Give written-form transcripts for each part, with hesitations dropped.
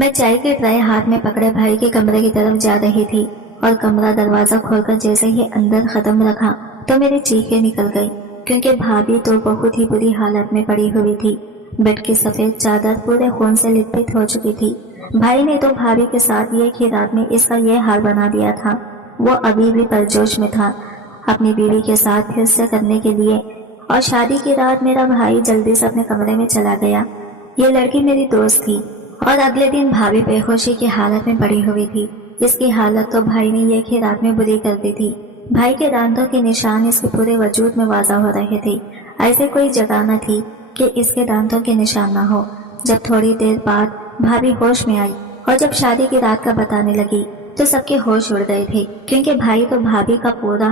मैं चाय की ट्रे हाथ में पकड़े भाई के कमरे की तरफ जा रही थी और कमरा दरवाजा खोलकर जैसे ही अंदर कदम रखा तो मेरी चीखें निकल गई, क्योंकि भाभी तो बहुत ही बुरी हालत में पड़ी हुई थी। बेड की सफेद चादर पूरे खून से लिपट हो चुकी थी। भाई ने तो भाभी के साथ एक ही रात में इसका यह हाल बना दिया था। वो अभी भी परजोश में था अपनी बीवी के साथ फिर से करने के लिए, और शादी की रात मेरा भाई जल्दी से अपने कमरे में चला गया। ये लड़की मेरी दोस्त थी और अगले दिन भाभी बेहोशी की हालत में पड़ी हुई थी। इसकी हालत तो भाई ने एक ही रात में बुरी कर दी थी। भाई के दांतों के निशान इसके पूरे वजूद में वाज़ा हो रहे थे। ऐसे कोई जगह न थी कि इसके दांतों के निशान न हो। जब थोड़ी देर बाद भाभी होश में आई और जब शादी की रात का बताने लगी तो सबके होश उड़ गए थे, क्योंकि भाई तो भाभी का पूरा।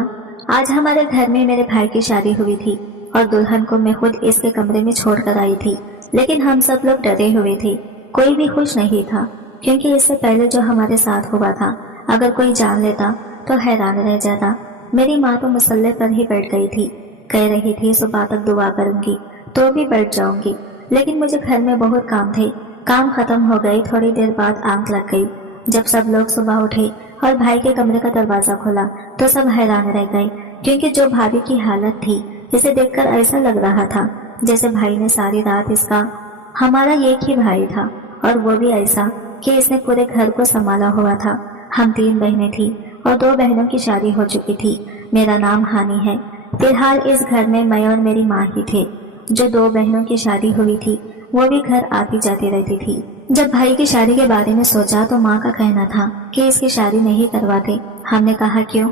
आज हमारे घर में मेरे भाई की शादी हुई थी और दुल्हन को मैं खुद इसके कमरे में छोड़ कर आई थी, लेकिन हम सब लोग डरे हुए थे। कोई भी खुश नहीं था, क्योंकि इससे पहले जो हमारे साथ हुआ था अगर कोई जान लेता तो हैरान रह जाता। मेरी माँ तो मुसल्ले पर ही बैठ गई थी, कह रही थी सुबह तक दुआ करूंगी तो भी बैठ जाऊंगी, लेकिन मुझे घर में बहुत काम थे। काम खत्म हो गई, थोड़ी देर बाद आंख लग गई। जब सब लोग सुबह उठे और भाई के कमरे का दरवाजा खोला तो सब हैरान रह गए, क्योंकि जो भाभी की हालत थी इसे देखकर ऐसा लग रहा था जैसे भाई ने सारी रात इसका। हमारा एक ही भाई था और वो भी ऐसा कि इसने पूरे घर को संभाला हुआ था। हम 3 बहनें थी और 2 बहनों की शादी हो चुकी थी। मेरा नाम हानि है। फिलहाल इस घर में मैं और मेरी माँ ही थे। जो 2 बहनों की शादी हुई थी वो भी घर आती जाती रहती थी। जब भाई की शादी के बारे में सोचा तो माँ का कहना था कि इसकी शादी नहीं करवाते। हमने कहा क्यों?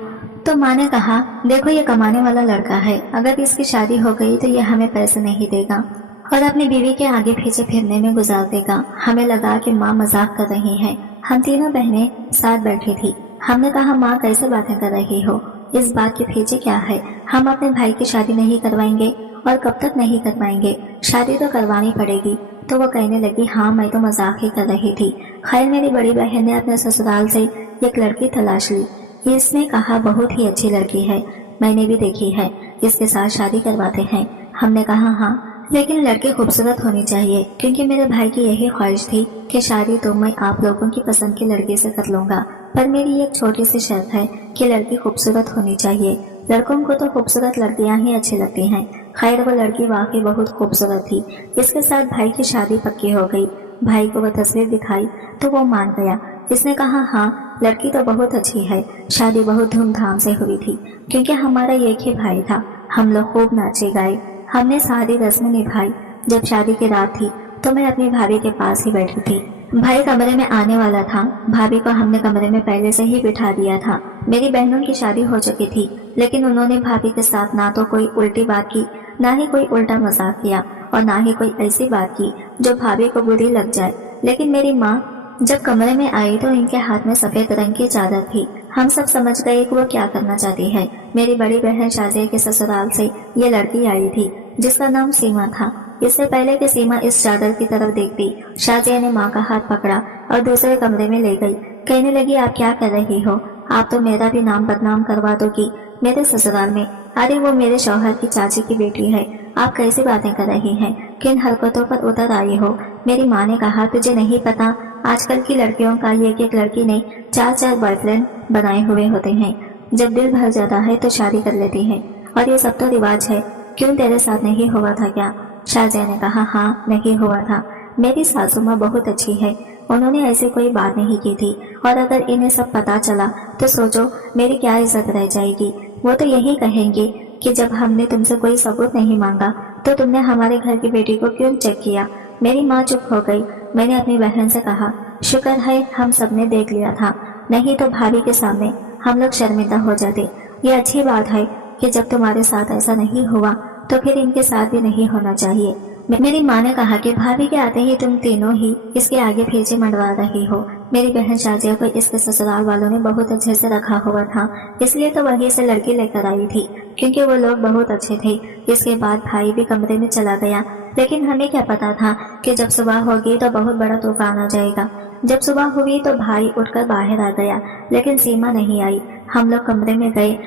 तो माँ ने कहा देखो ये कमाने वाला लड़का है, अगर इसकी शादी हो गई तो ये हमें पैसे नहीं देगा और अपनी बीवी के आगे पीछे फिरने में गुजार देगा। हमें लगा कि माँ मजाक कर रही हैं। हम तीनों बहनें साथ बैठी थी। हमने कहा माँ कैसे बातें कर रही हो, इस बात के पीछे क्या है? हम अपने भाई की शादी नहीं करवाएंगे और कब तक नहीं करवाएंगे, शादी तो करवानी पड़ेगी। तो वो कहने लगी हाँ मैं तो मजाक ही कर रही थी। खैर मेरी बड़ी बहन ने अपने ससुराल से एक लड़की तलाश ली। इसने कहा बहुत ही अच्छी लड़की है, मैंने भी देखी है, इसके साथ शादी करवाते हैं। हमने कहा हाँ, लेकिन लड़की खूबसूरत होनी चाहिए, क्योंकि मेरे भाई की यही ख्वाहिश थी कि शादी तो मैं आप लोगों की पसंद की लड़की से कर लूंगा, पर मेरी एक छोटी सी शर्त है कि लड़की खूबसूरत होनी चाहिए। लड़कों को तो खूबसूरत लड़कियां ही अच्छी लगती हैं। खैर वो लड़की वाकई बहुत खूबसूरत थी। इसके साथ भाई की शादी पक्की हो गई। भाई को वो तस्वीर दिखाई तो वो मान गया। इसने कहा हाँ लड़की तो बहुत अच्छी है। शादी बहुत धूमधाम से हुई थी, क्योंकि हमारा एक ही भाई था। हम लोग खूब नाचे गाए, हमने सारी रस्में निभाई। जब शादी की रात थी तो मैं अपनी भाभी के पास ही बैठी थी। भाई कमरे में आने वाला था। भाभी को हमने कमरे में पहले से ही बिठा दिया था। मेरी बहनों की शादी हो चुकी थी, लेकिन उन्होंने भाभी के साथ ना तो कोई उल्टी बात की, ना ही कोई उल्टा मजाक किया और ना ही कोई ऐसी बात की जो भाभी को बुरी लग जाए। लेकिन मेरी माँ जब कमरे में आई तो इनके हाथ में सफेद रंग की चादर थी। हम सब समझ गए कि वो क्या करना चाहती है। मेरी बड़ी बहन शाजिया के ससुराल से ये लड़की आई थी जिसका नाम सीमा था। इससे पहले कि सीमा इस चादर की तरफ देखती, शाजिया ने माँ का हाथ पकड़ा और दूसरे कमरे में ले गई। कहने लगी आप क्या कर रही हो? आप तो मेरा भी नाम बदनाम करवा दोगी मेरे ससुराल में। अरे वो मेरे शौहर की चाची की बेटी है, आप कैसी बातें कर रही हैं? किन हरकतों पर उतर आई हो? मेरी माँ ने कहा तुझे नहीं पता, आजकल की लड़कियों का एक लड़की ने 4 बॉयफ्रेंड बनाए हुए होते हैं। जब दिल भर जाता है तो शादी कर लेती है, और ये सब तो रिवाज है। क्यों तेरे साथ नहीं हुआ था क्या? शाहजहा ने कहा हाँ नहीं हुआ था। मेरी सासू माँ बहुत अच्छी है, उन्होंने ऐसी कोई बात नहीं की थी, और अगर इन्हें सब पता चला तो सोचो मेरी क्या इज्जत रह जाएगी। वो तो यही कहेंगे कि जब हमने तुमसे कोई सबूत नहीं मांगा तो तुमने हमारे घर की बेटी को क्यों चेक किया। मेरी माँ चुप हो गई। मैंने अपनी बहन से कहा शुक्र है हम सबने देख लिया था, नहीं तो भाभी के सामने हम लोग शर्मिंदा हो जाते। ये अच्छी बात है कि जब तुम्हारे साथ ऐसा नहीं हुआ तो फिर इनके साथ भी नहीं होना चाहिए। मेरी माँ ने कहा कि भाभी के आते ही तुम तीनों ही इसके आगे पीछे मंडवा रही हो। मेरी बहन शाजिया को इसके ससुराल वालों ने बहुत अच्छे से रखा हुआ था, इसलिए तो वहीं से लड़की लेकर आई थी, क्योंकि वो लोग बहुत अच्छे थे। इसके बाद भाई भी कमरे में चला गया, लेकिन हमें क्या पता था कि जब सुबह होगी तो बहुत बड़ा तूफान आ जाएगा। जब सुबह हुई तो भाई उठकर बाहर आ गया, लेकिन सीमा नहीं आई। हम लोग कमरे में गए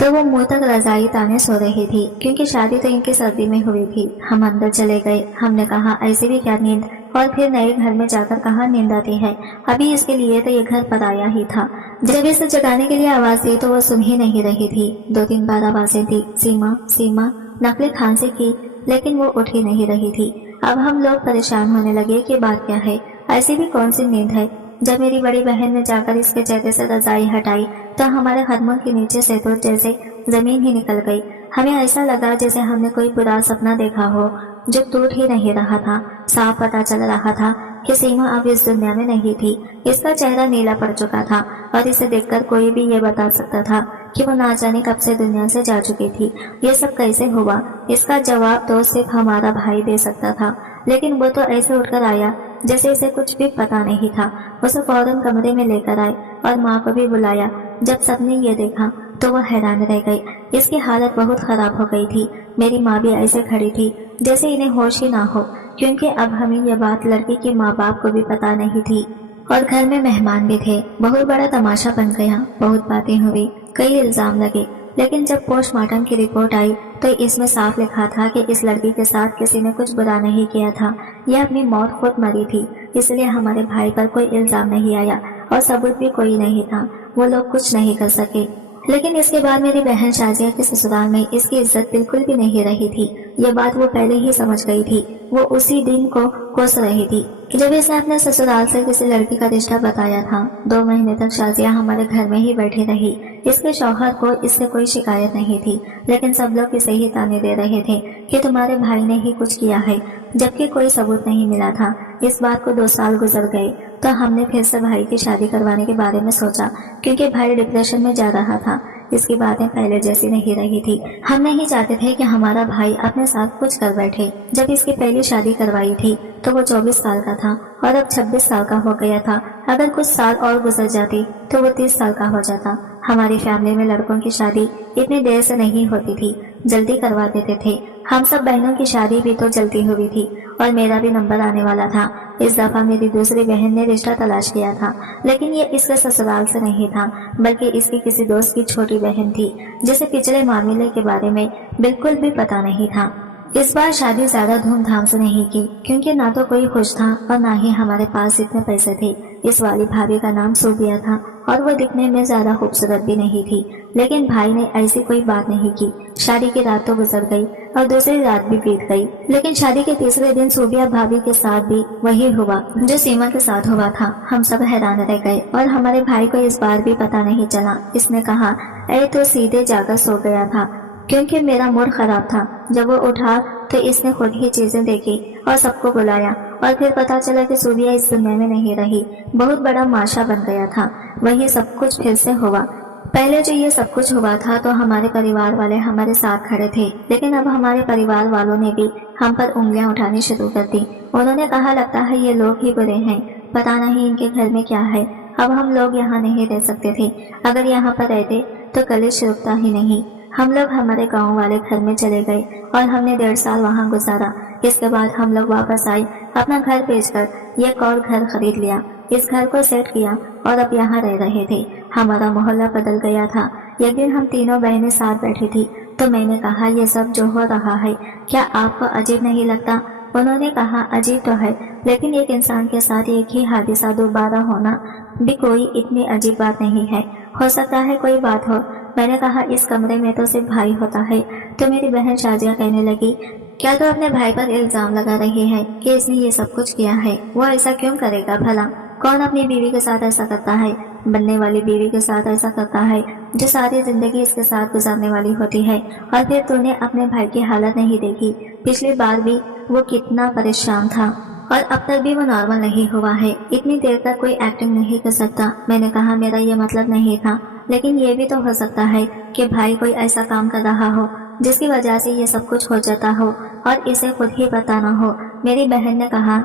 तो वो मुंह तक रजाई ताने सो रही थी, क्योंकि शादी तो इनकी सर्दी में हुई थी। हम अंदर चले गए। हमने कहा ऐसी भी क्या नींद, और फिर नए घर में जाकर कहाँ नींद आती है। अभी इसके लिए तो ये घर पराया ही था। जब इसे जगाने के लिए आवाज दी तो वो सुन ही नहीं रही थी। 2-3 बार आवाजें दी, सीमा सीमा, नकली खांसी की, लेकिन वो उठ ही नहीं रही थी। अब हम लोग परेशान होने लगे कि बात क्या है, ऐसी भी कौन सी नींद है। जब मेरी बड़ी बहन ने जाकर इसके चेहरे से रजाई हटाई तो हमारे कदमों के नीचे से तो जैसे जमीन ही निकल गई। हमें ऐसा लगा जैसे हमने कोई बुरा सपना देखा हो जो टूट ही नहीं रहा था। साफ पता चल रहा था कि सीमा अब इस दुनिया में नहीं थी। इसका चेहरा नीला पड़ चुका था और इसे देखकर कोई भी ये बता सकता था कि वो ना जाने कब से दुनिया से जा चुकी थी। ये सब कैसे हुआ, इसका जवाब तो सिर्फ हमारा भाई दे सकता था, लेकिन वो तो ऐसे उठकर आया जैसे इसे कुछ भी पता नहीं था। उसे फौरन कमरे में लेकर आए और माँ को भी बुलाया। जब सबने ये देखा तो वह हैरान रह गई। इसकी हालत बहुत खराब हो गई थी। मेरी माँ भी ऐसे खड़ी थी जैसे इन्हें होश ही ना हो, क्योंकि अब हमें यह बात लड़की के माँ बाप को भी पता नहीं थी और घर में मेहमान भी थे। बहुत बड़ा तमाशा बन गया। बहुत बातें हुई, कई इल्जाम लगे, लेकिन जब पोस्टमार्टम की रिपोर्ट आई तो इसमें साफ लिखा था कि इस लड़की के साथ किसी ने कुछ बुरा नहीं किया था। यह अपनी मौत खुद मरी थी, इसलिए हमारे भाई पर कोई इल्जाम नहीं आया और सबूत भी कोई नहीं था। वो लोग कुछ नहीं कर सके। लेकिन इसके बाद मेरी बहन शाजिया के ससुराल में इसकी इज्जत बिल्कुल भी नहीं रही थी। यह बात वो पहले ही समझ गई थी। वो उसी दिन को कोस रही थी जब इसने अपने ससुराल से किसी लड़की का रिश्ता बताया था। 2 महीने तक शाजिया हमारे घर में ही बैठी रही। इसके शौहर को इससे कोई शिकायत नहीं थी, लेकिन सब लोग इसे ही ताने दे रहे थे कि तुम्हारे भाई ने ही कुछ किया है, जबकि कोई सबूत नहीं मिला था। इस बात को 2 साल गुजर गए तो हमने फिर से भाई की शादी करवाने के बारे में सोचा, क्योंकि भाई डिप्रेशन में जा रहा था। इसकी बातें पहले जैसी नहीं रही थी। हम नहीं चाहते थे कि हमारा भाई अपने साथ कुछ कर बैठे। जब इसकी पहली शादी करवाई थी तो वो 24 साल का था और अब 26 साल का हो गया था। अगर कुछ साल और गुजर जाती तो वो 30 साल का हो जाता। हमारी फैमिली में लड़कों की शादी इतनी देर से नहीं होती थी, जल्दी करवा देते थे। हम सब बहनों की शादी भी तो जल्दी हुई थी और मेरा भी नंबर आने वाला था। इस दफा मेरी दूसरी बहन ने रिश्ता तलाश किया था, लेकिन ये इसके ससुराल से नहीं था, बल्कि इसकी किसी दोस्त की छोटी बहन थी जिसे पिछले मामले के बारे में बिल्कुल भी पता नहीं था। इस बार शादी ज्यादा धूमधाम से नहीं की, क्योंकि ना तो कोई खुश था और ना ही हमारे पास इतने पैसे थे। इस वाली भाभी का नाम सूबिया था और वो दिखने में ज्यादा खूबसूरत भी नहीं थी, लेकिन भाई ने ऐसी कोई बात नहीं की। शादी की रात तो गुजर गई और दूसरी रात भी बीत गई, लेकिन शादी के तीसरे दिन सूबिया भाभी के साथ भी वही हुआ जो सीमा के साथ हुआ था। हम सब हैरान रह गए और हमारे भाई को इस बार भी पता नहीं चला। इसने कहा, अरे तो सीधे जाकर सो गया था, क्योंकि मेरा मूड खराब था। जब वो उठा तो इसने खुद ही चीजें देखी और सबको बुलाया और फिर पता चला कि सूबिया इस दुनिया में नहीं रही। बहुत बड़ा माशा बन गया था। वही सब कुछ फिर से हुआ। पहले जो ये सब कुछ हुआ था तो हमारे परिवार वाले हमारे साथ खड़े थे, लेकिन अब हमारे परिवार वालों ने भी हम पर उंगलियां उठानी शुरू कर दी। उन्होंने कहा, लगता है ये लोग ही बुरे हैं, पता नहीं इनके घर में क्या है। अब हम लोग यहाँ नहीं रह सकते थे। अगर यहाँ पर रहते तो कलेश रुकता ही नहीं। हम लोग हमारे गांव वाले घर में चले गए और हमने 1.5 साल वहां गुजारा। इसके बाद हम लोग वापस आए, अपना घर बेचकर एक और घर खरीद लिया। इस घर को सेट किया और अब यहाँ रह रहे थे। हमारा मोहल्ला बदल गया था। एक दिन हम तीनों बहनें साथ बैठी थी तो मैंने कहा, ये सब जो हो रहा है क्या आपको अजीब नहीं लगता? उन्होंने कहा, अजीब तो है, लेकिन एक इंसान के साथ एक ही हादसा दोबारा होना भी कोई इतनी अजीब बात नहीं है। हो सकता है कोई बात हो। मैंने कहा, इस कमरे में तो सिर्फ भाई होता है। तो मेरी बहन शाजिया कहने लगी, क्या तो अपने भाई पर इल्जाम लगा रही है कि इसने ये सब कुछ किया है? वो ऐसा क्यों करेगा भला? कौन अपनी बीवी के साथ ऐसा करता है? बनने वाली बीवी के साथ ऐसा करता है जो सारी जिंदगी इसके साथ गुजारने वाली होती है। और फिर तूने अपने भाई की हालत नहीं देखी? पिछली बार भी वो कितना परेशान था और अब तक भी वो नॉर्मल नहीं हुआ है। इतनी देर तक कोई एक्टिंग नहीं कर सकता। मैंने कहा, मेरा ये मतलब नहीं था, लेकिन ये भी तो हो सकता है कि भाई कोई ऐसा काम कर रहा हो जिसकी वजह से ये सब कुछ हो जाता हो और इसे खुद ही पता ना हो। मेरी बहन ने कहा,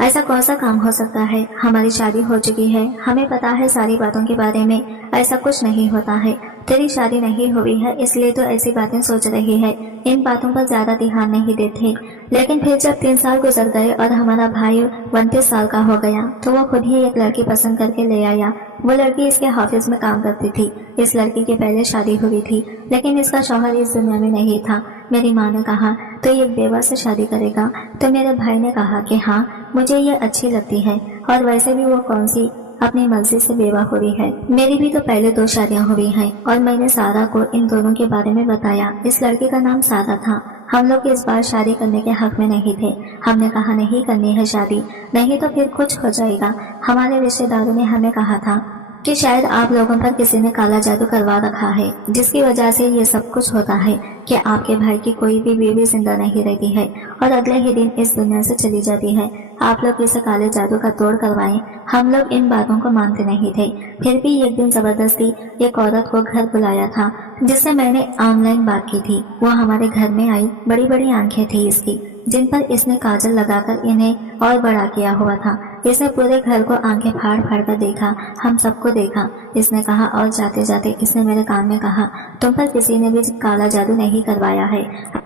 ऐसा कौन सा काम हो सकता है? हमारी शादी हो चुकी है, हमें पता है सारी बातों के बारे में। ऐसा कुछ नहीं होता है। तेरी शादी नहीं हुई है इसलिए तो ऐसी बातें सोच रही है। इन बातों पर ज्यादा ध्यान नहीं देते। लेकिन फिर जब 3 साल गुजर गए और हमारा भाई 29 साल का हो गया तो वो खुद ही एक लड़की पसंद करके ले आया। वो लड़की इसके ऑफिस में काम करती थी। इस लड़की की पहले शादी हुई थी, लेकिन इसका शौहर इस दुनिया में नहीं था। मेरी माँ ने कहा, तो ये बेवा से शादी करेगा। तो मेरे भाई ने कहा कि हाँ, मुझे ये अच्छी लगती है, और वैसे भी वो कौन सी अपनी मर्जी से बेवा हुई है। मेरी भी तो पहले 2 शादियां हुई हैं। और मैंने सारा को इन दोनों के बारे में बताया। इस लड़की का नाम सारा था। हम लोग इस बार शादी करने के हक में नहीं थे। हमने कहा नहीं करनी है शादी, नहीं तो फिर कुछ हो जाएगा। हमारे रिश्तेदारों ने हमें कहा था कि शायद आप लोगों पर किसी ने काला जादू करवा रखा है, जिसकी वजह से ये सब कुछ होता है कि आपके भाई की कोई भी बीवी जिंदा नहीं रहती है और अगले ही दिन इस दुनिया से चली जाती है। आप लोग इसे काले जादू का तोड़ करवाएं। हम लोग इन बातों को मानते नहीं थे। फिर भी एक दिन जबरदस्ती एक औरत को घर बुलाया था, जिससे मैंने ऑनलाइन बात की थी। वो हमारे घर में आई। बड़ी बड़ी आंखें थी इसकी, जिन पर इसने काजल लगाकर इन्हें और बड़ा किया हुआ था। इसने पूरे घर को आंखें फाड़ फाड़ कर देखा, हम सबको देखा। इसने कहा, और जाते जाते इसने मेरे कान में कहा, तुम पर किसी ने भी काला जादू नहीं करवाया है।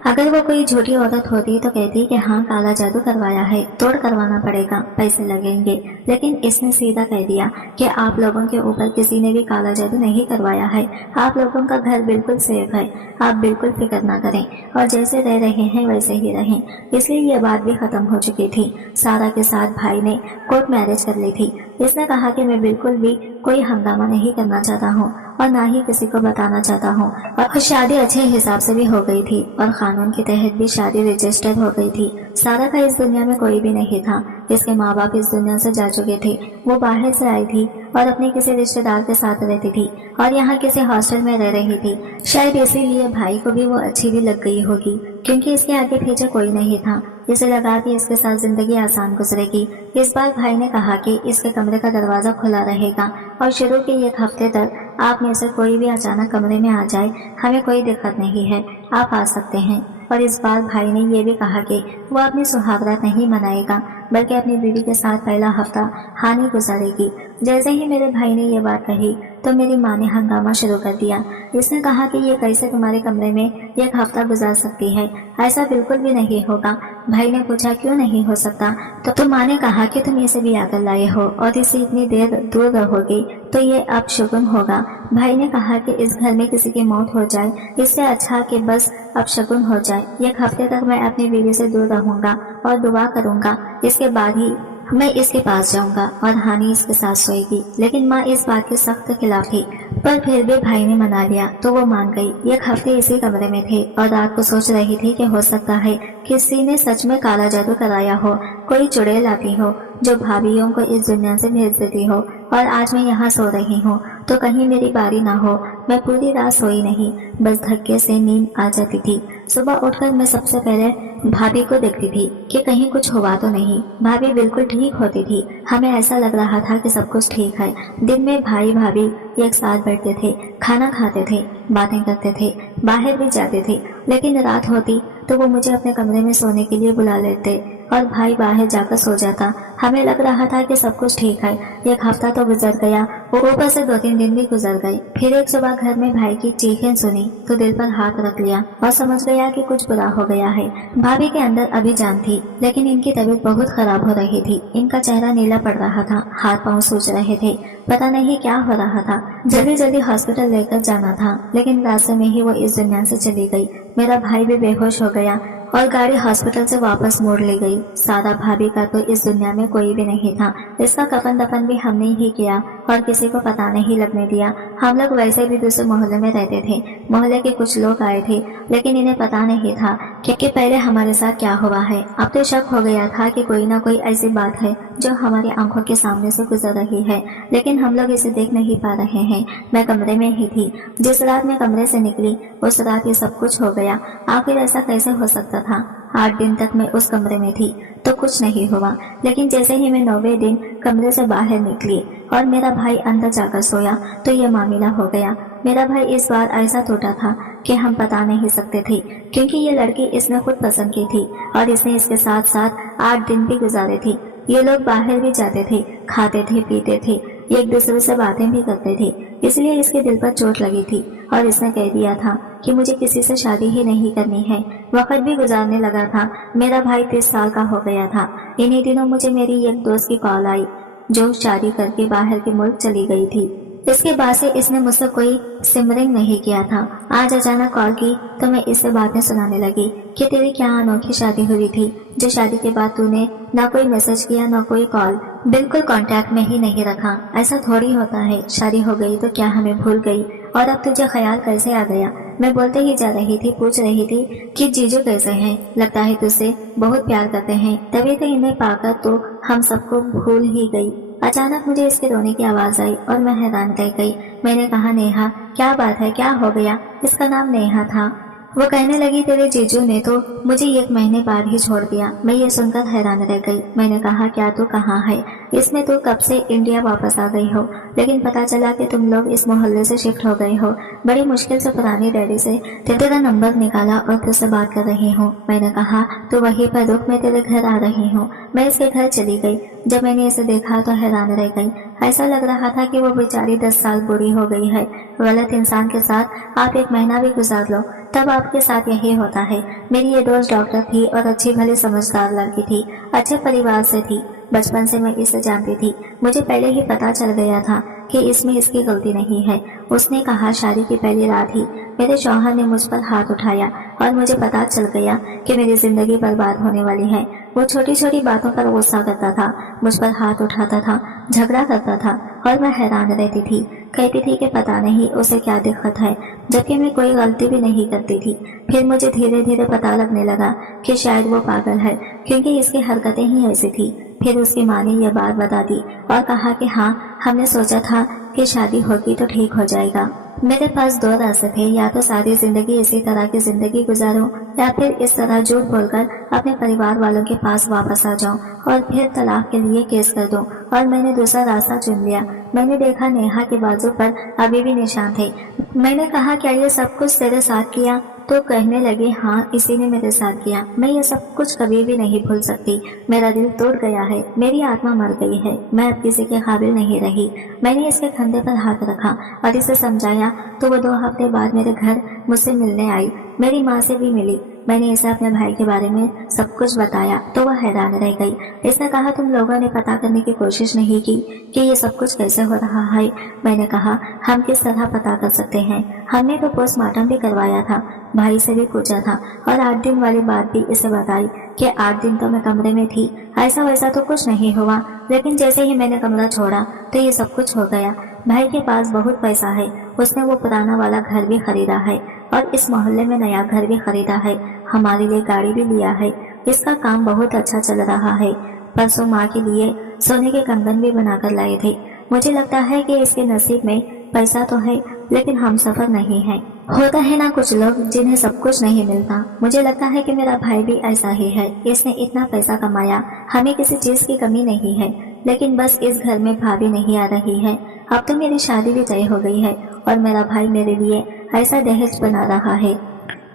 अगर वो कोई झूठी औरत होती तो कहती कि हाँ काला जादू करवाया है, तोड़ करवाना पड़ेगा, पैसे लगेंगे। लेकिन इसने सीधा कह दिया कि आप लोगों के ऊपर किसी ने भी काला जादू नहीं करवाया है। आप लोगों का घर बिल्कुल सेफ है, आप बिल्कुल फिक्र ना करें और जैसे रह रहे हैं वैसे ही रहें। इसलिए ये बात भी खत्म हो चुकी थी। सारा के साथ भाई ने कोर्ट मैरिज कर ली थी। इसने कहा कि मैं बिल्कुल भी कोई हंगामा नहीं करना चाहता हूँ और ना ही किसी को बताना चाहता हूँ। और शादी अच्छे हिसाब से भी हो गई थी और कानून के तहत भी शादी रजिस्टर हो गई थी। सारा का इस दुनिया में कोई भी नहीं था। इसके माँ बाप इस दुनिया से जा चुके थे। वो बाहर से आई थी और अपने किसी रिश्तेदार के साथ रहती थी और यहाँ किसी हॉस्टल में रह रही थी। शायद इसीलिए भाई को भी वो अच्छी भी लग गई होगी, क्योंकि इसके आगे पीछे कोई नहीं था। इसे लगा कि इसके साथ जिंदगी आसान गुजरेगी। इस बार भाई ने कहा कि इसके कमरे का दरवाजा खुला रहेगा और शुरू के 1 हफ्ते तक आप में से कोई भी अचानक कमरे में आ जाए, हमें कोई दिक्कत नहीं है, आप आ सकते हैं। और इस बार भाई ने ये भी कहा कि वो अपनी सुहागरात नहीं मनाएगा, बल्कि अपनी बीवी के साथ पहला हफ्ता हानि गुजारेगी। जैसे ही मेरे भाई ने ये बात कही तो मेरी माँ ने हंगामा शुरू कर दिया। इसने कहा कि ये कैसे तुम्हारे कमरे में 1 हफ्ता गुजार सकती है, ऐसा बिल्कुल भी नहीं होगा। भाई ने पूछा क्यों नहीं हो सकता, तो माँ ने कहा कि तुम इसे भी आकर लाए हो और इसे इतनी देर दूर रहोगे तो ये अब शुगुन होगा। भाई ने कहा कि इस घर में किसी की मौत हो जाए, इससे अच्छा कि बस अब शगुन हो जाए। 1 हफ्ते तक मैं अपनी बीवी से दूर रहूंगा और दुआ करूंगा, इसके बाद ही मैं इसके पास जाऊंगा और हानि इसके साथ सोएगी। लेकिन माँ इस बात के सख्त खिलाफ थी, पर फिर भी भाई ने मना लिया तो वो मान गई। 1 हफ्ते इसी कमरे में थे और रात को सोच रही थी कि हो सकता है किसी ने सच में काला जादू कराया हो, कोई चुड़ैल आती हो जो भाभीियों को इस दुनिया से भेज देती हो। और आज मैं यहाँ सो रही हूँ तो कहीं मेरी बारी ना हो। मैं पूरी रात सोई नहीं, बस धक्के से नींद आ जाती थी। सुबह उठकर मैं सबसे पहले भाभी को देखती थी कि कहीं कुछ हुआ तो नहीं। भाभी बिल्कुल ठीक होती थी। हमें ऐसा लग रहा था कि सब कुछ ठीक है। दिन में भाई भाभी एक साथ बैठते थे, खाना खाते थे, बातें करते थे, बाहर भी जाते थे। लेकिन रात होती तो वो मुझे अपने कमरे में सोने के लिए बुला लेते और भाई बाहर जाकर सो जाता। हमें लग रहा था कि सब कुछ ठीक है। 1 हफ्ता तो गुजर गया, ऊपर से 2-3 दिन भी गुजर गए। फिर एक सुबह घर में भाई की चीखें सुनी तो दिल पर हाथ रख लिया और समझ गया कि कुछ बुरा हो गया है। भाभी के अंदर अभी जान थी, लेकिन इनकी तबीयत बहुत खराब हो रही थी। इनका चेहरा नीला पड़ रहा था, हाथ पांव सूज रहे थे, पता नहीं क्या हो रहा था। जल्दी जल्दी हॉस्पिटल लेकर जाना था, लेकिन रास्ते में ही वो इस दुनिया से चली गई। मेरा भाई भी बेहोश हो गया और गाड़ी हॉस्पिटल से वापस मोड़ ले गई। सारा भाभी का तो इस दुनिया में कोई भी नहीं था। इसका कफन दफन भी हमने ही किया और किसी को पता नहीं लगने दिया। हम लोग वैसे भी दूसरे मोहल्ले में रहते थे। मोहल्ले के कुछ लोग आए थे, लेकिन इन्हें पता नहीं था कि पहले हमारे साथ क्या हुआ है। अब तो शक हो गया था कि कोई ना कोई ऐसी बात है जो हमारी आंखों के सामने से गुजर रही है, लेकिन हम लोग इसे देख नहीं पा रहे हैं। मैं कमरे में ही थी। जिस रात मैं कमरे से निकली उस रात ये सब कुछ हो गया। आखिर ऐसा कैसे हो सकता था? 8 दिन तक मैं उस कमरे में थी तो कुछ नहीं हुआ, लेकिन जैसे ही मैं 9वें दिन कमरे से बाहर निकली और मेरा भाई अंदर जाकर सोया तो यह मामला हो गया। मेरा भाई इस बार ऐसा टूटा था कि हम बता नहीं सकते थे, क्योंकि ये लड़की इसने खुद पसंद की थी और इसने इसके साथ साथ 8 दिन भी गुजारे थे। ये लोग बाहर भी जाते थे, खाते थे, पीते थे, एक दूसरे से बातें भी करते थे। इसलिए इसके दिल पर चोट लगी थी और इसने कह दिया था कि मुझे किसी से शादी ही नहीं करनी है। वक्त भी गुजारने लगा था। मेरा भाई 30 साल का हो गया था। इन्हीं दिनों मुझे मेरी एक दोस्त की कॉल आई जो शादी करके बाहर के मुल्क चली गई थी। اس کے بعد سے اس نے مجھ سے کوئی سمرنگ نہیں کیا تھا۔ آج اچانک کال کی تو میں اس سے باتیں سنانے لگی کہ تیری کیا انوکھی شادی ہوئی تھی، جو شادی کے بعد تو نے نہ کوئی میسج کیا نہ کوئی کال، بالکل کانٹیکٹ میں ہی نہیں رکھا۔ ایسا تھوڑی ہوتا ہے، شادی ہو گئی تو کیا ہمیں بھول گئی، اور اب تجھے خیال کیسے آ گیا؟ میں بولتے ہی جا رہی تھی، پوچھ رہی تھی کہ جیجو کیسے ہیں، لگتا ہے تجھ سے بہت پیار کرتے ہیں، تبھی تو انہیں پا کر تو ہم سب کو بھول ہی گئی۔ اچانک مجھے اس کے رونے کی آواز آئی اور میں حیران رہ گئی۔ میں نے کہا نیہا کیا بات ہے، کیا ہو گیا؟ اس کا نام نیہا تھا۔ وہ کہنے لگی تیرے جیجو نے تو مجھے 1 مہینے بعد ہی چھوڑ دیا۔ میں یہ سن کر حیران رہ گئی۔ میں نے کہا کیا تو کہاں ہے؟ اس میں تو کب سے انڈیا واپس آ گئی ہو، لیکن پتا چلا کہ تم لوگ اس محلے سے شفٹ ہو گئے ہو۔ بڑی مشکل سے پرانی ڈیڈی سے تیرا نمبر نکالا اور تجھ سے بات کر رہی ہوں۔ میں نے کہا تو وہیں پر رک، میں تیرے گھر آ رہی ہوں۔ میں اس کے گھر چلی گئی۔ جب میں نے اسے دیکھا تو حیران رہ گئی۔ ایسا لگ رہا تھا کہ وہ بیچاری 10 سال بوڑھی ہو گئی ہے۔ غلط انسان کے ساتھ آپ 1 مہینہ بھی گزار لو تب آپ کے ساتھ یہی ہوتا ہے۔ میری یہ دوست ڈاکٹر تھی اور اچھی بھلی سمجھدار لڑکی تھی، اچھے پریوار سے تھی۔ بچپن سے میں اسے جانتی تھی، مجھے پہلے ہی پتا چل گیا تھا کہ اس میں اس کی غلطی نہیں ہے۔ اس نے کہا شادی کی پہلی رات ہی میرے شوہر نے مجھ پر ہاتھ اٹھایا اور مجھے پتا چل گیا کہ میری زندگی برباد ہونے والی ہے۔ وہ چھوٹی چھوٹی باتوں پر غصہ کرتا تھا، مجھ پر ہاتھ اٹھاتا تھا، جھگڑا کرتا تھا اور میں حیران رہتی تھی، کہتی تھی کہ پتا نہیں اسے کیا دقت ہے، جبکہ میں کوئی غلطی بھی نہیں کرتی تھی۔ پھر مجھے دھیرے دھیرے پتا لگنے لگا کہ شاید وہ پاگل ہے، کیونکہ اس کی حرکتیں ہی ایسی تھی۔ پھر اس کی ماں نے یہ بات بتا دی اور کہا کہ ہاں ہم نے سوچا تھا کہ شادی ہوگی تو ٹھیک ہو جائے گا۔ میرے پاس 2 راستے تھے، یا تو ساری زندگی اسی طرح کی زندگی گزاروں یا پھر اس طرح جھوٹ بول کر اپنے پریوار والوں کے پاس واپس آ جاؤں اور پھر طلاق کے لیے کیس کر دوں، اور میں نے دوسرا راستہ چن لیا۔ میں نے دیکھا نیہا کے بازو پر ابھی بھی نشان تھے۔ میں نے کہا کیا یہ سب کچھ تیرے ساتھ کیا؟ تو کہنے لگی ہاں اسی نے میرے ساتھ کیا، میں یہ سب کچھ کبھی بھی نہیں بھول سکتی۔ میرا دل ٹوٹ گیا ہے، میری آتما مر گئی ہے، میں اب کسی کے قابل نہیں رہی۔ میں نے اس کے کندھے پر ہاتھ رکھا اور اسے سمجھایا تو وہ 2 ہفتے بعد میرے گھر مجھ سے ملنے آئی، میری ماں سے بھی ملی۔ میں نے اسے اپنے بھائی کے بارے میں سب کچھ بتایا تو وہ حیران رہ گئی۔ اس نے کہا تم لوگوں نے پتا کرنے کی کوشش نہیں کی کہ یہ سب کچھ کیسے ہو رہا ہے؟ میں نے کہا ہم کس طرح پتا کر سکتے ہیں، ہم نے تو پوسٹ مارٹم بھی کروایا تھا، بھائی سے بھی پوچھا تھا، اور 8 دن والی بات بھی اسے بتائی کہ 8 دن تو میں کمرے میں تھی، ایسا ویسا تو کچھ نہیں ہوا، لیکن جیسے ہی میں نے کمرہ چھوڑا تو یہ سب کچھ ہو گیا۔ بھائی کے پاس بہت پیسہ ہے، اس نے وہ پرانا والا گھر بھی خریدا ہے اور اس محلے میں نیا گھر بھی خریدا ہے، ہمارے لیے گاڑی بھی لیا ہے۔ اس کا کام بہت اچھا چل رہا ہے۔ پرسوں ماں کے لیے سونے کے کنگن بھی بنا کر لائے تھے۔ مجھے لگتا ہے کہ اس کے نصیب میں پیسہ تو ہے لیکن ہم سفر نہیں ہے۔ ہوتا ہے نا کچھ لوگ جنہیں سب کچھ نہیں ملتا، مجھے لگتا ہے کہ میرا بھائی بھی ایسا ہی ہے۔ اس نے اتنا پیسہ کمایا، ہمیں کسی چیز کی کمی نہیں ہے، لیکن بس اس گھر میں بھابھی نہیں آ رہی ہے۔ اب تو میری شادی بھی طے ہو گئی ہے اور میرا بھائی میرے لیے ایسا دہیج بنا رہا ہے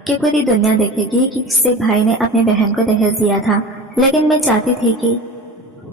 کہ پوری دنیا دیکھے گی کہ کس سے بھائی نے اپنی بہن کو دہیج دیا تھا۔ لیکن میں چاہتی تھی کہ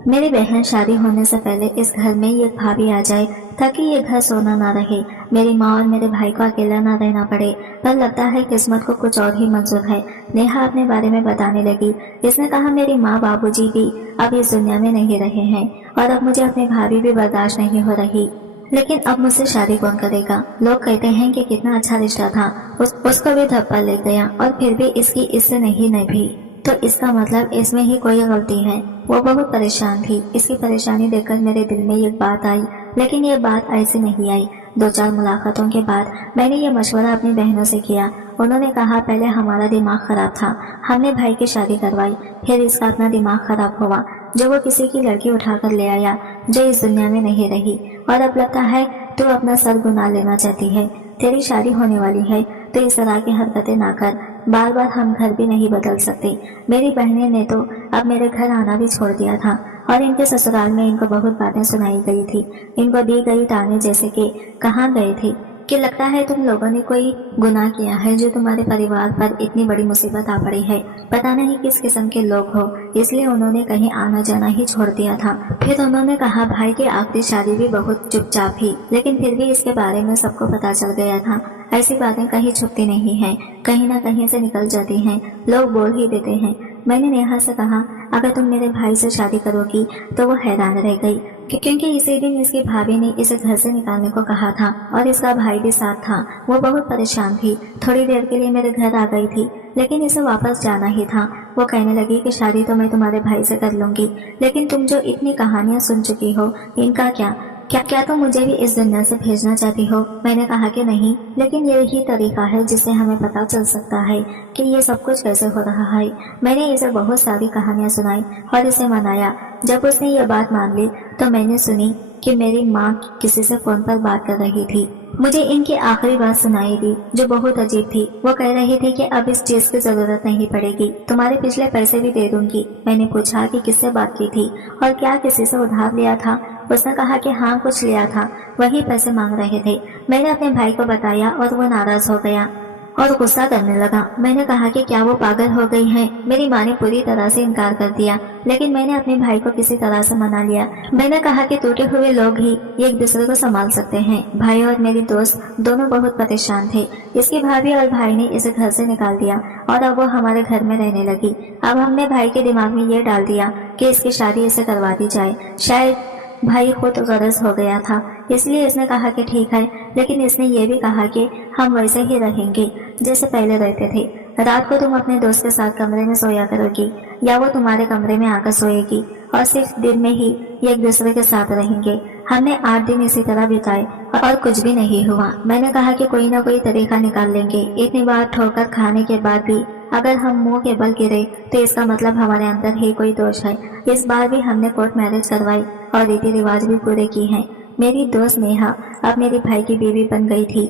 میری بہن شادی ہونے سے پہلے اس گھر میں یہ بھابھی آ جائے تاکہ یہ گھر سونا نہ رہے، میری ماں اور میرے بھائی کو اکیلا نہ رہنا پڑے، پر لگتا ہے قسمت کو کچھ اور ہی منظور ہے۔ نیہا اپنے بارے میں بتانے لگی۔ اس نے کہا میری ماں بابو جی بھی اب اس دنیا میں نہیں رہے ہیں اور اب مجھے اپنی بھابھی بھی برداشت نہیں ہو رہی، لیکن اب مجھ سے شادی کون کرے گا؟ لوگ کہتے ہیں کہ کتنا اچھا رشتہ تھا، اس کو بھی دھپا لے گیا اور پھر بھی اس کی اس سے نہیں نبھی، تو اس کا مطلب اس میں ہی کوئی غلطی ہے۔ وہ بہت پریشان تھی۔ اس کی پریشانی دیکھ کر میرے دل میں ایک بات آئی، لیکن یہ بات ایسے نہیں آئی۔ 2-4 ملاقاتوں کے بعد میں نے یہ مشورہ اپنی بہنوں سے کیا۔ انہوں نے کہا پہلے ہمارا دماغ خراب تھا، ہم نے بھائی کی شادی کروائی، پھر اس کا اپنا دماغ خراب ہوا جو وہ کسی کی لڑکی اٹھا کر لے آیا جو اس دنیا میں نہیں رہی، اور اب لگتا ہے تو اپنا سر گنا لینا چاہتی ہے۔ تیری شادی ہونے والی ہے تو اس طرح کی حرکتیں نہ کر، بار بار ہم گھر بھی نہیں بدل سکتے۔ میری بہنیں نے تو اب میرے گھر آنا بھی چھوڑ دیا تھا، اور ان کے سسرال میں ان کو بہت باتیں سنائی گئی تھی، ان کو دی گئی تانے جیسے کہ کہاں گئے تھے کہ لگتا ہے تم لوگوں نے کوئی گناہ کیا ہے جو تمہارے پریوار پر اتنی بڑی مصیبت آ پڑی ہے۔ پتہ نہیں کس قسم کے لوگ ہو، اس لیے انہوں نے کہیں آنا جانا ہی چھوڑ دیا تھا۔ پھر انہوں نے کہا بھائی کی آخری شادی بھی بہت چپ چاپ ہی، لیکن پھر بھی اس کے بارے میں سب کو پتہ چل گیا تھا۔ ایسی باتیں کہیں چھپتی نہیں ہیں، کہیں نہ کہیں سے نکل جاتی ہیں، لوگ بول ہی دیتے ہیں۔ میں نے نیہا سے کہا اگر تم میرے بھائی سے شادی کرو گی تو وہ حیران رہ گئی۔ क्योंकि इसी दिन इसकी भाभी ने इसे घर से निकालने को कहा था और इसका भाई भी साथ था। वो बहुत परेशान थी, थोड़ी देर के लिए मेरे घर आ गई थी, लेकिन इसे वापस जाना ही था। वो कहने लगी कि शादी तो मैं तुम्हारे भाई से कर लूंगी, लेकिन तुम जो इतनी कहानियां सुन चुकी हो इनका क्या क्या तुम मुझे भी इस दुनिया से भेजना चाहती हो? मैंने कहा कि नहीं, लेकिन यही तरीका है जिससे हमें पता चल सकता है कि ये सब कुछ कैसे हो रहा है। मैंने इसे बहुत सारी कहानियां सुनाई और इसे मनाया। जब उसने ये बात मान ली तो मैंने सुनी कि मेरी माँ किसी से फोन पर बात कर रही थी। मुझे इनकी आखिरी बात सुनाई दी जो बहुत अजीब थी। वो कह रही थी कि अब इस चीज की जरूरत नहीं पड़ेगी, तुम्हारे पिछले पैसे भी दे दूंगी। मैंने पूछा कि किससे बात की थी और क्या किसी से उधार लिया था? उसने कहा कि हाँ, कुछ लिया था, वही पैसे मांग रहे थे। मैंने अपने भाई को बताया और वो नाराज हो गया और गुस्सा करने लगा। मैंने कहा कि क्या वो पागल हो गई है? मेरी माँ ने पूरी तरह से इनकार कर दिया, लेकिन मैंने अपने भाई को किसी तरह से मना लिया। मैंने कहा कि टूटे हुए लोग ही एक दूसरे को संभाल सकते हैं। भाई और मेरी दोस्त दोनों बहुत परेशान थे। इसकी भाभी और भाई ने इसे घर से निकाल दिया और अब वो हमारे घर में रहने लगी। अब हमने भाई के दिमाग में ये डाल दिया कि इसकी शादी इसे करवा दी जाए। शायद भाई खुद गरज हो गया था, इसलिए इसने कहा कि ठीक है, लेकिन इसने ये भी कहा कि हम वैसे ही रहेंगे जैसे पहले रहते थे। रात को तुम अपने दोस्त के साथ कमरे में सोया करोगी या वो तुम्हारे कमरे में आकर सोएगी और सिर्फ दिन में ही एक दूसरे के साथ रहेंगे। हमने 8 दिन इसी तरह बिताए और कुछ भी नहीं हुआ। मैंने कहा कि कोई ना कोई तरीका निकाल लेंगे। इतनी बार ठोकर खाने के बाद भी अगर हम मुंह के बल गिरे तो इसका मतलब हमारे अंदर ही कोई दोष है। इस बार भी हमने कोर्ट मैरिज करवाई और रीति रिवाज भी पूरे किए हैं। मेरी दोस्त नेहा अब मेरे भाई की बीवी बन गई थी।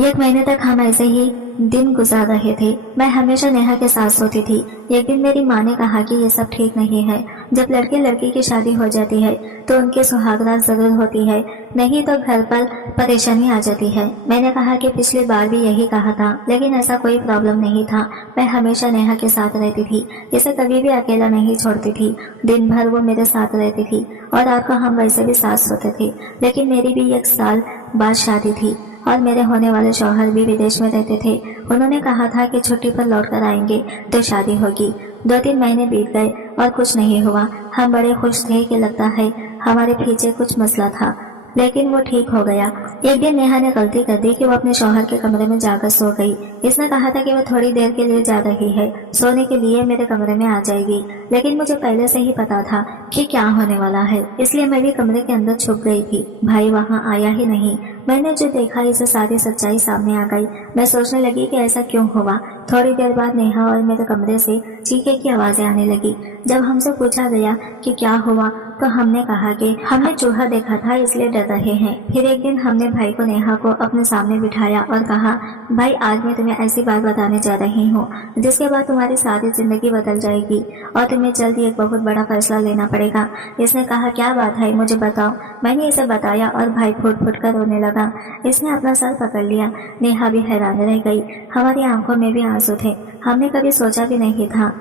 1 महीने तक हम ऐसे ही दिन गुजार रहे थे। मैं हमेशा नेहा के साथ सोती थी। एक दिन मेरी माँ ने कहा कि ये सब ठीक नहीं है। जब लड़के लड़की की शादी हो जाती है तो उनकी सुहागरात जरूर होती है, नहीं तो घर पर परेशानी आ जाती है। मैंने कहा कि पिछली बार भी यही कहा था, लेकिन ऐसा कोई प्रॉब्लम नहीं था। मैं हमेशा नेहा के साथ रहती थी, इसे कभी भी अकेला नहीं छोड़ती थी। दिन भर वो मेरे साथ रहती थी और रात को हम वैसे भी साथ सोते थे। लेकिन मेरी भी 1 साल बाद शादी थी और मेरे होने वाले शौहर भी विदेश में रहते थे। उन्होंने कहा था कि छुट्टी पर लौट कर आएंगे तो शादी होगी। 2-3 महीने बीत गए और कुछ नहीं हुआ। हम बड़े खुश थे कि लगता है हमारे पीछे कुछ मसला था, लेकिन वो ठीक हो गया। एक दिन नेहा ने गलती कर दी कि वो अपने शौहर के कमरे में जाकर सो गई। इसने कहा था कि वो थोड़ी देर के लिए जा रही है, सोने के लिए मेरे कमरे में आ जाएगी, लेकिन मुझे पहले से ही पता था कि क्या होने वाला है, इसलिए मैं भी कमरे के अंदर छुप गई थी। भाई वहाँ आया ही नहीं। मैंने जो देखा इसे सारी सच्चाई सामने आ गई। मैं सोचने लगी कि ऐसा क्यों हुआ। थोड़ी देर बाद नेहा और मेरे कमरे से चीखे की आवाजें आने लगी। जब हमसे पूछा गया कि क्या हुआ तो हमने कहा कि हमने चूहा देखा था इसलिए डर रहे हैं। फिर एक दिन हमने भाई को नेहा को अपने सामने बिठाया और कहा, भाई आज मैं तुम्हें ऐसी बात बताने जा रही हूँ जिसके बाद तुम्हारी सारी जिंदगी बदल जाएगी और तुम्हें जल्द ही एक बहुत बड़ा फैसला लेना पड़ेगा। इसने कहा, क्या बात है, मुझे बताओ। मैंने इसे बताया और भाई फुट फुट कर रोने लगा। इसने अपना सर पकड़ लिया। नेहा भी हैरान रह गई। हमारी आंखों में भी आंसू थे। हमने कभी सोचा भी नहीं था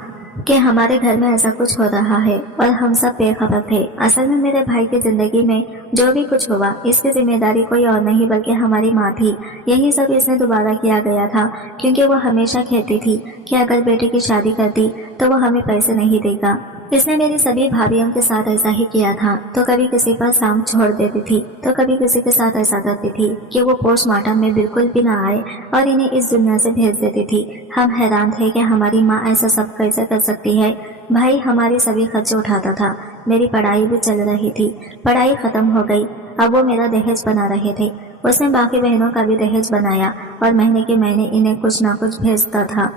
कि हमारे घर में ऐसा कुछ हो रहा है और हम सब बेखबर थे। असल में मेरे भाई की जिंदगी में जो भी कुछ हुआ इसकी जिम्मेदारी कोई और नहीं बल्कि हमारी माँ थी। यही सब इसने दोबारा किया गया था, क्योंकि वो हमेशा कहती थी कि अगर बेटे की शादी कर दी तो वो हमें पैसे नहीं देगा। इसने मेरी सभी भाभियों के साथ ऐसा ही किया था। तो कभी किसी पर शाम छोड़ देती थी तो कभी किसी के साथ ऐसा करती थी कि वो पोस्टमार्टम में बिल्कुल भी ना आए और इन्हें इस दुनिया से भेज देती थी। हम हैरान थे कि हमारी माँ ऐसा सब कैसे कर सकती है। भाई हमारी सभी खर्चे उठाता था। मेरी पढ़ाई भी चल रही थी। पढ़ाई खत्म हो गई, अब वो मेरा दहेज बना रहे थे। उसने बाकी बहनों का भी दहेज बनाया और महीने के महीने इन्हें कुछ ना कुछ भेजता था।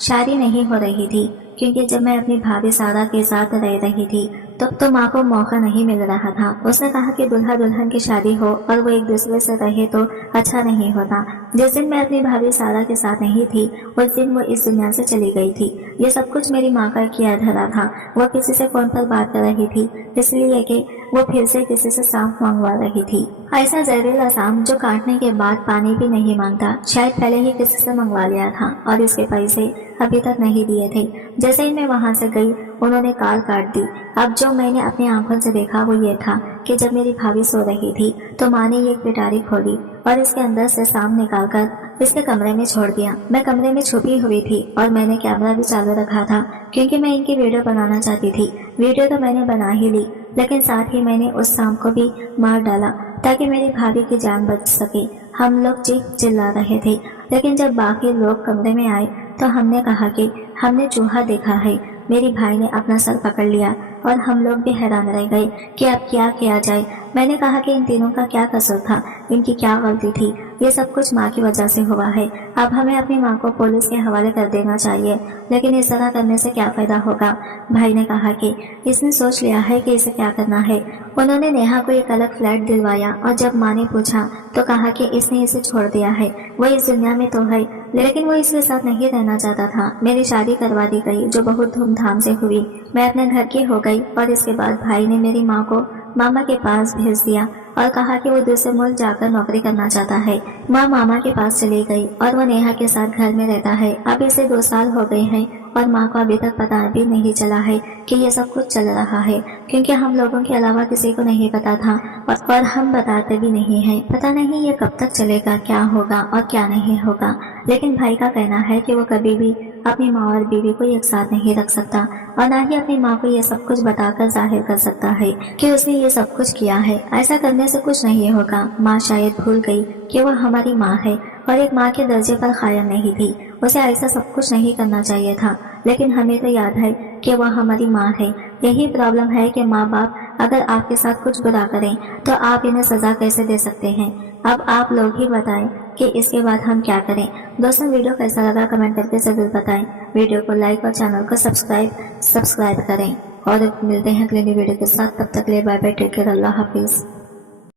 शादी नहीं हो रही थी क्योंकि जब मैं अपनी भाभी सारा के साथ रह रही थी तो माँ को मौका नहीं मिल रहा था। उसने कहा कि दुल्हा दुल्हन की शादी हो और वो एक दूसरे से रहे तो अच्छा नहीं होता। जिस दिन मैं अपनी भाभी सारा के साथ नहीं थी उस दिन वो इस दुनिया से चली गई थी। ये सब कुछ मेरी माँ का किया धरा था। वो किसी से फोन पर बात कर रही थी इसलिए कि वो फिर से किसी से सांप मंगवा रही थी। ऐसा जहरीला सांप जो काटने के बाद पानी भी नहीं मांगता। शायद पहले ही किसी से मंगवा लिया था और इसके पैसे अभी तक नहीं दिए थे। जैसे ही मैं वहां से गई उन्होंने काल काट दी। अब जो मैंने अपनी आंखों से देखा वो ये था कि जब मेरी भाभी सो रही थी तो माँ ने एक पिटारी खोली और इसके अंदर से सांप निकालकर इसके कमरे में छोड़ दिया। मैं कमरे में छुपी हुई थी और मैंने कैमरा भी चालू रखा था क्योंकि मैं इनकी वीडियो बनाना चाहती थी। वीडियो तो मैंने बना ही ली, लेकिन साथ ही मैंने उस सांप को भी मार डाला ताकि मेरी भाभी की जान बच सके। हम लोग चीख चिल्ला रहे थे, लेकिन जब बाकी लोग कमरे में आए तो हमने कहा कि हमने चूहा देखा है। मेरी भाई ने अपना सर पकड़ लिया और हम लोग भी हैरान रह गए कि अब क्या किया जाए। मैंने कहा कि इन तीनों का क्या कसूर था, इनकी क्या गलती थी, ये सब कुछ माँ की वजह से हुआ है। अब हमें अपनी माँ को पुलिस के हवाले कर देना चाहिए, लेकिन इस तरह करने से क्या फायदा होगा। भाई ने कहा कि इसने सोच लिया है कि इसे क्या करना है। उन्होंने नेहा को एक अलग फ्लैट दिलवाया और जब माँ ने पूछा तो कहा कि इसने इसे छोड़ दिया है, वो इस दुनिया में तो है लेकिन वो इसके साथ नहीं रहना चाहता था। मेरी शादी करवा दी गई जो बहुत धूमधाम से हुई। मैं अपने घर की हो गई और इसके बाद भाई ने मेरी माँ को मामा के पास भेज दिया और कहा कि वो दूसरे मुल्क जाकर नौकरी करना चाहता है। माँ मामा के पास चली गई और वो नेहा के साथ घर में रहता है। अब इसे 2 साल हो गए हैं और माँ को अभी तक पता भी नहीं चला है कि ये सब कुछ चल रहा है, क्योंकि हम लोगों के अलावा किसी को नहीं पता था और हम बताते भी नहीं हैं। पता नहीं ये कब तक चलेगा, क्या होगा और क्या नहीं होगा। लेकिन भाई का कहना है कि वो कभी भी अपनी माँ और बीवी को एक साथ नहीं रख सकता और ना ही अपनी माँ को ये सब कुछ बताकर जाहिर कर सकता है कि उसने ये सब कुछ किया है। ऐसा करने से कुछ नहीं होगा। माँ शायद भूल गई कि वो हमारी माँ है और एक माँ के दर्जे पर कायम नहीं थी। उसे ऐसा सब कुछ नहीं करना चाहिए था, लेकिन हमें तो याद है कि वह हमारी माँ है। यही प्रॉब्लम है कि माँ बाप अगर आपके साथ कुछ बुरा करें तो आप इन्हें सजा कैसे दे सकते हैं। अब आप लोग ही बताएं कि इसके बाद हम क्या करें। दोस्तों, वीडियो कैसा लगा कमेंट करके जरूर बताएं। वीडियो को लाइक और चैनल को सब्सक्राइब करें और मिलते हैं अगले वीडियो के साथ। तब तक के लिए बाय बाय, टेक केयर, अल्लाह हाफिज।